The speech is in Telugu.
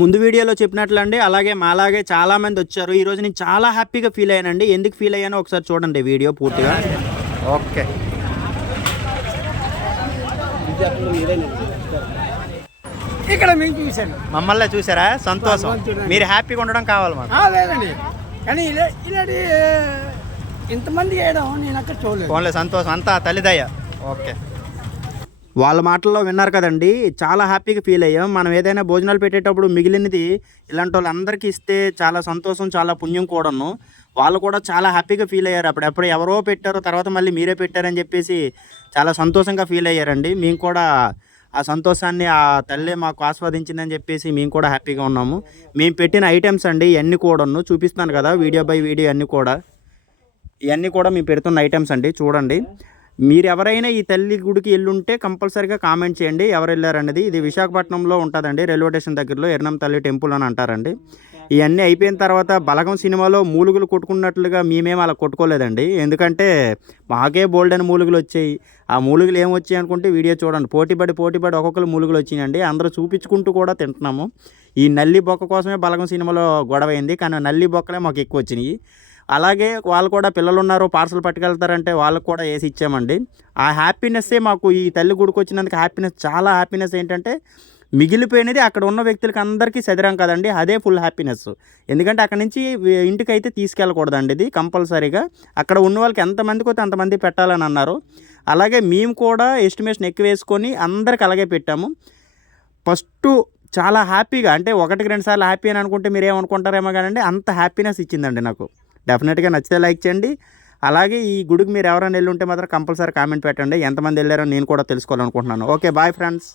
ముందు వీడియోలో చెప్పినట్లండి అలాగే మాలాగే చాలామంది వచ్చారు. ఈరోజు నేను చాలా హ్యాపీగా ఫీల్ అయ్యానండి. ఎందుకు ఫీల్ అయ్యానో ఒకసారి చూడండి వీడియో పూర్తిగా. ఓకే, ఇక్కడ మేము చూశాను, మమ్మల్ని చూసారా? సంతోషం. మీరు హ్యాపీగా ఉండడం కావాలి మాకు. లేదండి, కానీ ఇలాంటి ఇంతమంది వేయడం నేను అక్కడ చూడలేదు. ఓన్లీ సంతోషం, అంతా తల్లిదయ్య. ఓకే, వాళ్ళ మాటల్లో విన్నారు కదండి, చాలా హ్యాపీగా ఫీల్ అయ్యాం. మనం ఏదైనా భోజనాలు పెట్టేటప్పుడు మిగిలినది ఇలాంటి వాళ్ళందరికీ ఇస్తే చాలా సంతోషం, చాలా పుణ్యం కూడాను. వాళ్ళు కూడా చాలా హ్యాపీగా ఫీల్ అయ్యారు. అప్పుడెప్పుడు ఎవరో పెట్టారో తర్వాత మళ్ళీ మీరే పెట్టారని చెప్పేసి చాలా సంతోషంగా ఫీల్ అయ్యారండి. మేము కూడా ఆ సంతోషాన్ని ఆ తల్లే మాకు ఆస్వాదించిందని చెప్పేసి మేము కూడా హ్యాపీగా ఉన్నాము. మేము పెట్టిన ఐటమ్స్ అండి ఇవన్నీ కూడాను చూపిస్తున్నాను కదా, వీడియో బై వీడియో ఇవన్నీ కూడా మేము పెడుతున్న ఐటమ్స్ అండి. చూడండి, మీరు ఎవరైనా ఈ తల్లి గుడికి వెళ్ళుంటే కంపల్సరీగా కామెంట్ చేయండి ఎవరు వెళ్ళారనేది. ఇది విశాఖపట్నంలో ఉంటుందండి, రైల్వే స్టేషన్ దగ్గరలో ఎర్నం తల్లి టెంపుల్ అని అంటారండి. ఇవన్నీ అయిపోయిన తర్వాత బలగం సినిమాలో మూలుగులు కొట్టుకున్నట్లుగా మేమేం అలా కొట్టుకోలేదండి. ఎందుకంటే మాకే బోల్డెన్ మూలుగులు వచ్చాయి. ఆ మూలుగులు ఏం వచ్చాయి అనుకుంటే వీడియో చూడండి. పోటీపడి ఒక్కొక్కరు మూలుగులు వచ్చినాయండి. అందరూ చూపించుకుంటూ కూడా తింటున్నాము. ఈ నల్లి బొక్క కోసమే బలగం సినిమాలో గొడవ అయింది, కానీ నల్లి బొక్కలే మాకు ఎక్కువ వచ్చినాయి. అలాగే వాళ్ళు కూడా పిల్లలు ఉన్నారు, పార్సల్ పట్టుకెళ్తారంటే వాళ్ళకు కూడా వేసి ఇచ్చామండి. ఆ హ్యాపీనెస్సే మాకు ఈ తల్లి గుడికి వచ్చినందుకు హ్యాపీనెస్. చాలా హ్యాపీనెస్ ఏంటంటే మిగిలిపోయినది అక్కడ ఉన్న వ్యక్తులకి అందరికీ చదిరాం కదండి, అదే ఫుల్ హ్యాపీనెస్. ఎందుకంటే అక్కడ నుంచి ఇంటికి అయితే తీసుకెళ్ళకూడదండి, ఇది కంపల్సరీగా అక్కడ ఉన్న వాళ్ళకి ఎంతమందికి అయితే అంతమంది పెట్టాలని అన్నారు. అలాగే మేము కూడా ఎస్టిమేషన్ ఎక్కువ వేసుకొని అందరికి అలాగే పెట్టాము. ఫస్ట్ చాలా హ్యాపీగా, అంటే 1-2 సార్లు హ్యాపీ అని అనుకుంటే మీరు ఏమనుకుంటారేమో కానీ అంత హ్యాపీనెస్ ఇచ్చిందండి నాకు. డెఫినెట్గా నచ్చితే లైక్ చేయండి. అలాగే ఈ గుడికి మీరు ఎవరైనా వెళ్ళి ఉంటే మాత్రం కంపల్సరీ కామెంట్ పెట్టండి. ఎంతమంది వెళ్ళారో నేను కూడా తెలుసుకోవాలనుకుంటున్నాను. Okay, bye friends.